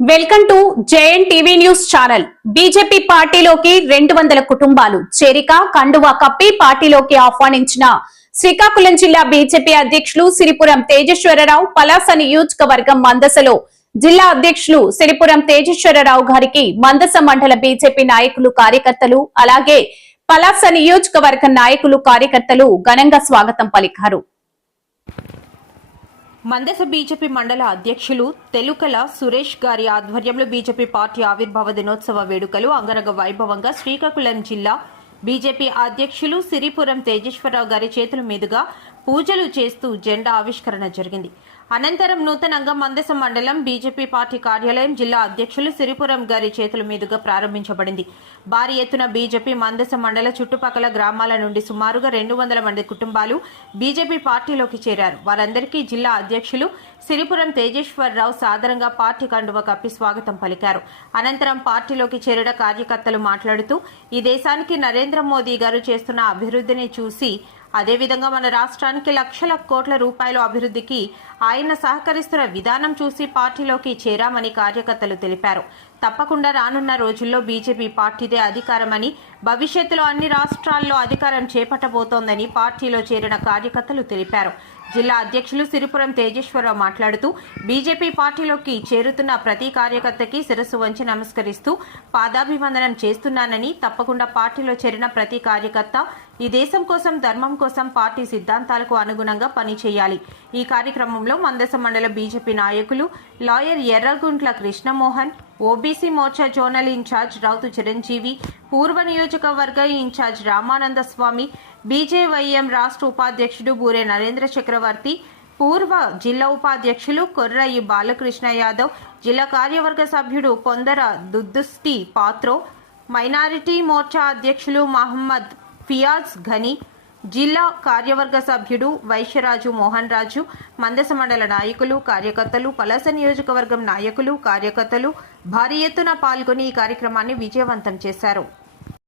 Welcome to JN TV news channel. BJP పార్టీలోకి 200 కుటుంబాలు చేరిక కండువా కప్పి పార్టీలోకి ఆహ్వానించిన శ్రీకాకుళం జిల్లా బీజేపీ అధ్యక్షులు సిరిపురం తేజేశ్వరరావు పలాస నియోజకవర్గం మందసలో జిల్లా అధ్యక్షులు సిరిపురం తేజేశ్వరరావు గారికి మందస మండల బీజేపీ నాయకులు కార్యకర్తలు అలాగే పలాస నియోజకవర్గ నాయకులు కార్యకర్తలు ఘనంగా స్వాగతం పలికారు. మందస బీజేపీ మండల అధ్యక్షులు తెలుకల సురేష్ గారి ఆధ్వర్యంలో బీజేపీ పార్టీ ఆవిర్భావ దినోత్సవ వేడుకలు అంగరంగ వైభవంగా శ్రీకాకుళం జిల్లా బీజేపీ అధ్యక్షులు సిరిపురం తేజేశ్వరరావు గారి చేతుల మీదుగా పూజలు చేస్తూ జెండా ఆవిష్కరణ జరిగింది. అనంతరం నూతనంగా మందస మండలం బీజేపీ పార్టీ కార్యాలయం జిల్లా అధ్యక్షులు సిరిపురం గారి చేతుల మీదుగా ప్రారంభించబడింది. భారీ ఎత్తున బీజేపీ మందస మండల చుట్టుపక్కల గ్రామాల నుండి సుమారుగా 200 మంది కుటుంబాలు బీజేపీ పార్టీలోకి చేరారు. వారందరికీ జిల్లా అధ్యక్షులు సిరిపురం తేజేశ్వరరావు సాదరంగా పార్టీ కండువ కప్పి స్వాగతం పలికారు. అనంతరం పార్టీలోకి చేరిన కార్యకర్తలు మాట్లాడుతూ ఈ దేశానికి నరేంద్ర మోదీ గారు చేస్తున్న అభివృద్ధిని చూసి అదేవిధంగా మన రాష్ట్రానికి లక్షల కోట్ల రూపాయల అభివృద్ధికి ఆయన సహకరిస్తున్న విధానం చూసి పార్టీలోకి చేరామని కార్యకర్తలు తెలిపారు. తప్పకుండా రానున్న రోజుల్లో బీజేపీ పార్టీదే అధికారమని, భవిష్యత్తులో అన్ని రాష్ట్రాల్లో అధికారం చేపట్టబోతోందని పార్టీలో చేరిన కార్యకర్తలు తెలిపారు. జిల్లా అధ్యక్షులు సిరిపురం తేజేశ్వరరావు మాట్లాడుతూ బీజేపీ పార్టీలోకి చేరుతున్న ప్రతి కార్యకర్తకి శిరస్సు వంచి నమస్కరిస్తూ పాదాభివందనం చేస్తున్నానని, తప్పకుండా పార్టీలో చేరిన ప్రతి కార్యకర్త ఈ దేశం కోసం, ధర్మం కోసం పార్టీ సిద్ధాంతాలకు అనుగుణంగా పనిచేయాలి. ఈ కార్యక్రమంలో మందస మండల బీజేపీ నాయకులు లాయర్ ఎర్రగుంట్ల కృష్ణమోహన్, ఓబీసీ మోర్చా జోనల్ ఇన్ఛార్జ్ రౌతు చిరంజీవి, పూర్వ నియోజకవర్గ ఇన్ఛార్జ్ రామానంద స్వామి, బీజేవైఎం రాష్ట్ర ఉపాధ్యక్షుడు బూరే నరేంద్ర చక్రవర్తి, పూర్వ జిల్లా ఉపాధ్యక్షులు కొర్రయ్యి బాలకృష్ణ యాదవ్, జిల్లా కార్యవర్గ సభ్యుడు పొందర దుద్దుస్టి పాత్రో, మైనారిటీ మోర్చా అధ్యక్షులు మహమ్మద్ ఫియాజ్ ఘనీ, జిల్లా కార్యవర్గ సభ్యుడు వైశ్యరాజు మోహన్ రాజు, మందస మండల నాయకులు, కార్యకర్తలు, పలాస నియోజకవర్గం నాయకులు, కార్యకర్తలు భారీ ఎత్తున పాల్గొని ఈ కార్యక్రమాన్ని విజయవంతం చేశారు.